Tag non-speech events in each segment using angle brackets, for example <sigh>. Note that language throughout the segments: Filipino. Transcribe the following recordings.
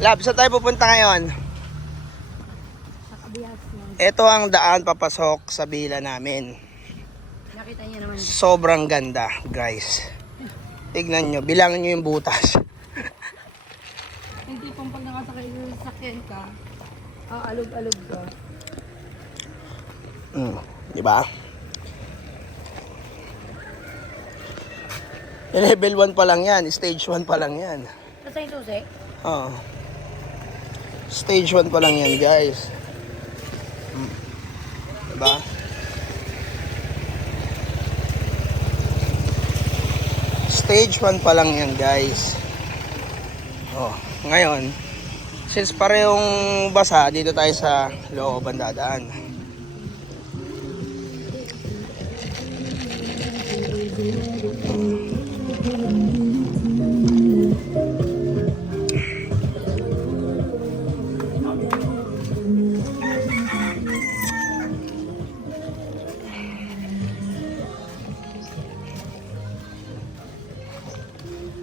Lab, saan tayo pupunta ngayon? Sa. Ito ang daan papasok sa villa namin. Nakita niyo naman. Sobrang ganda, guys. Tignan nyo, bilangin nyo yung butas. Hindi pang pag nakasakay sa sakyan ka, aalog-alog ka. Mm, di ba? Level 1 pa lang yan, stage 1 pa lang yan. Basta yung susi? Oo. Stage 1 pa lang yan, guys. Mm. Diba? Stage 1 pa lang yan, guys. Oh, ngayon, since parehong basa, dito tayo sa looban dadaan.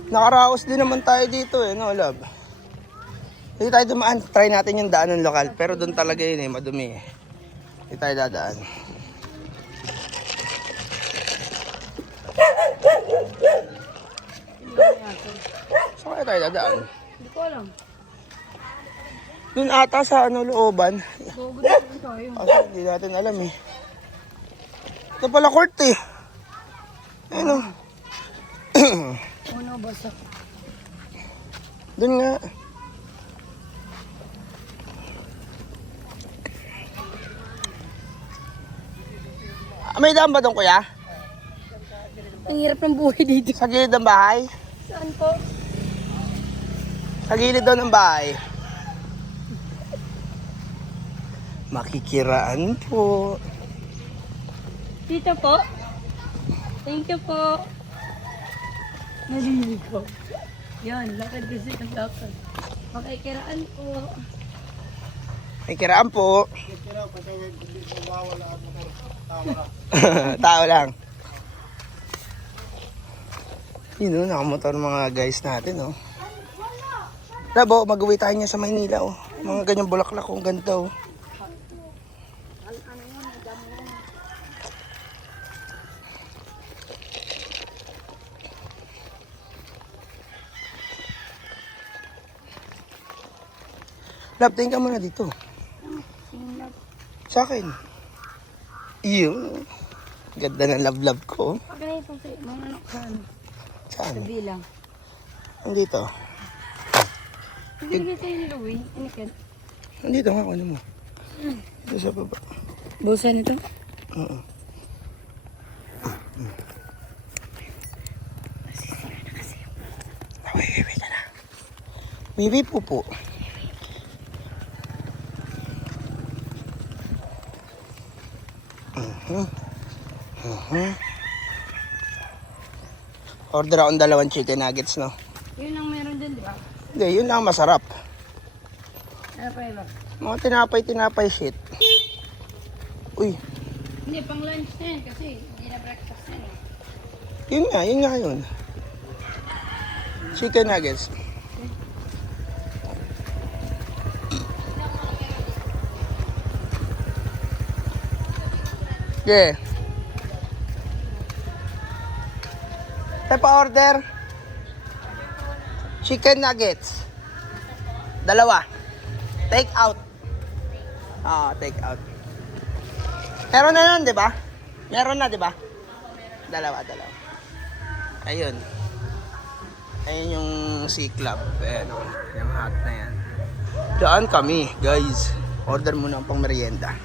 Nakaraos din naman tayo dito eh, no, love? Hindi tayo dumaan. Try natin yung daan ng lokal. Pero doon talaga yun eh, madumi eh. Hindi tayo dadaan. Saan kaya tayo dadaan? Hindi ko alam. Doon ata sa ano, looban. Bobo na tayo. Kasi hindi natin alam eh. Ito pala court eh. Ano? Uno, basta. Doon nga. Ah, May daan ba doon kuya? Ang hirap ng buhay dito. Sa gilid ng bahay? Saan po? Sa gilid daw ng bahay. Makikiraan po. Dito po. Thank you po. Nalilig ko. Yan, lakad kasi ng lakad. Makikiraan po. Makikiraan po. <laughs> Tao lang. Yun o, nakamotor mga guys natin oh. Labo, mag-uwi tayo niya sa Maynila oh. Mga ganyang bulaklak oh, ang ganda oh. Lab, tingin ka muna dito. Sa akin. Iyo. Ganda ng love-love ko. Ganito sa mga anak ka, ano, Saan? sa bilang. Nandito. Hindi sa'yo ni Louie. Inikin. Nandito nga, ano mo. Dito sa baba. Busa nito? Oo. Wait, wait, wait na. Bibi Mhm. Mhm. Order akong dalawang chicken nuggets, no? Yun ang meron dyan, di ba? Hindi, yun lang masarap. Pa iba? Mga tinapay-tinapay shit. Uy, Hindi, pang lunch na yan kasi hindi na breakfast na yan. Yun nga, yun nga yun. Chicken nuggets. Yeah. Tayo pa order. Chicken nuggets. Dalawa. Take out. Ah, take out. Meron na nun, di ba? Meron na, di ba? Dalawa, dalawa. Ayun. Ayun yung C-Club. Ayan, oh. yung hot na yan. Daan kami, guys. Order muna ang pang merienda.